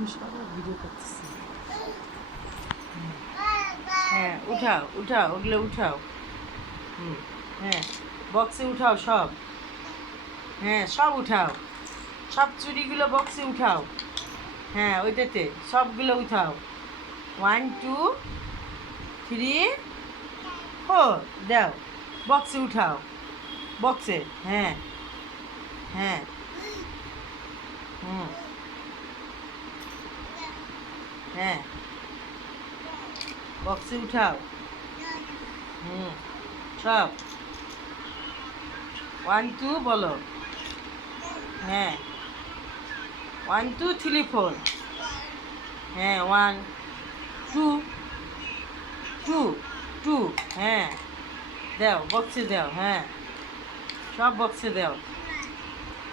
তুমি সব ভিডিও করতেছি। হ্যাঁ উঠাও উঠাও, ওগুলো উঠাও। হ্যাঁ বক্সে উঠাও সব। হ্যাঁ সব উঠাও, সব চুড়িগুলো বক্সে উঠাও। হ্যাঁ ওইটাতে সবগুলো উঠাও। 1 2 3 4 দাও, বক্সে উঠাও, বক্সে। হ্যাঁ হ্যাঁ হুম হ্যাঁ বক্সে উঠাও। সব 1 2 বলো। হ্যাঁ 1 2 3 4। হ্যাঁ 1 2 2 2। হ্যাঁ দাও বক্সে দাও। হ্যাঁ সব বক্সে দাও।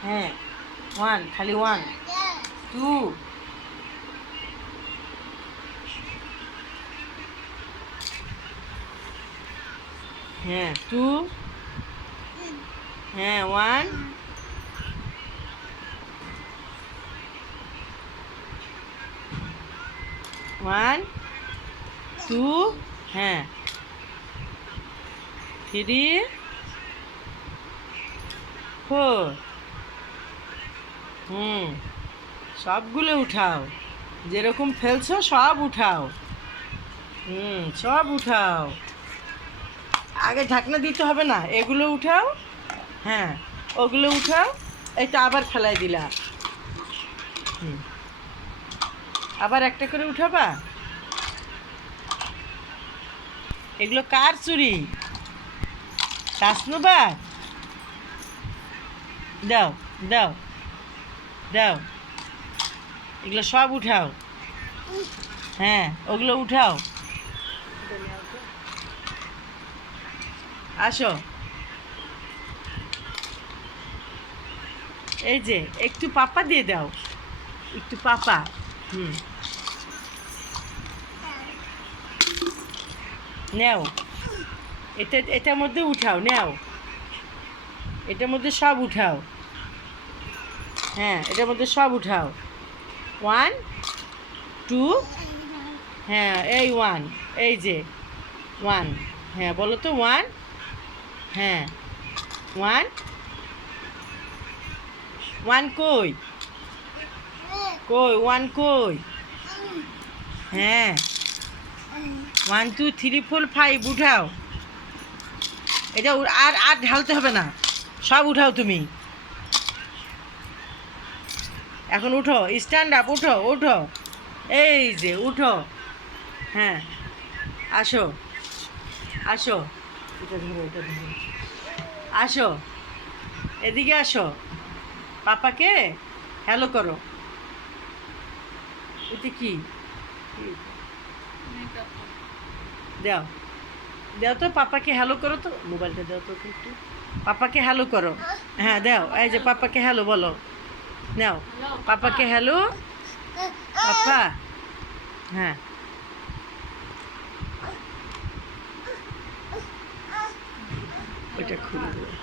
হ্যাঁ 1 খালি 1 2। হ্যাঁ 2। হ্যাঁ 1 1 2। হ্যাঁ 3 4। সবগুলো উঠাও, যেরকম ফেলছো সব উঠাও। সব উঠাও, আগে ঢাকনা দিতে হবে না, এগুলো উঠাও। হ্যাঁ ওগুলো উঠাও। এটা আবার ফেলাই দিলা। আবার একটা করে উঠাবা। এগুলো কার চুড়ি? তাসনুবা দাও দাও দাও, এগুলো সব উঠাও। হ্যাঁ ওগুলো উঠাও। আসো, এই যে একটু পাপা দিয়ে দাও, একটু পাপা। নেও, এটার মধ্যে উঠাও, নেও এটার মধ্যে সব উঠাও। হ্যাঁ এটার মধ্যে সব উঠাও। 1 2। হ্যাঁ এই 1, এই যে 1। হ্যাঁ বলো তো 1। হ্যাঁ 1 1 কই? কই 1 কই? হ্যাঁ 1 2 3 4 5 উঠাও। এটা আর আর ঢালতে হবে না, সব উঠাও তুমি। এখন উঠো, স্ট্যান্ড আপ, উঠো উঠো, এই যে উঠো। হ্যাঁ আসো আসো, এটা ধরো এটা ধরো, আসো এদিকে আসো, পাপাকে হ্যালো করো। এটা কি দাও, দাও তো পাপাকে হ্যালো করো তো, মোবাইলটা দাও তো একটু, পাপাকে হ্যালো করো। হ্যাঁ দাও, এই যে পাপাকে হ্যালো বলো, নাও পাপাকে হ্যালো। পাপা হ্যাঁ ওইটা খুলে দেবো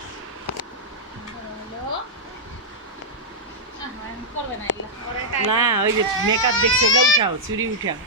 না, ওই যে মেকআপ দেখছে, ওটা উঠাও, চুড়ি উঠাও।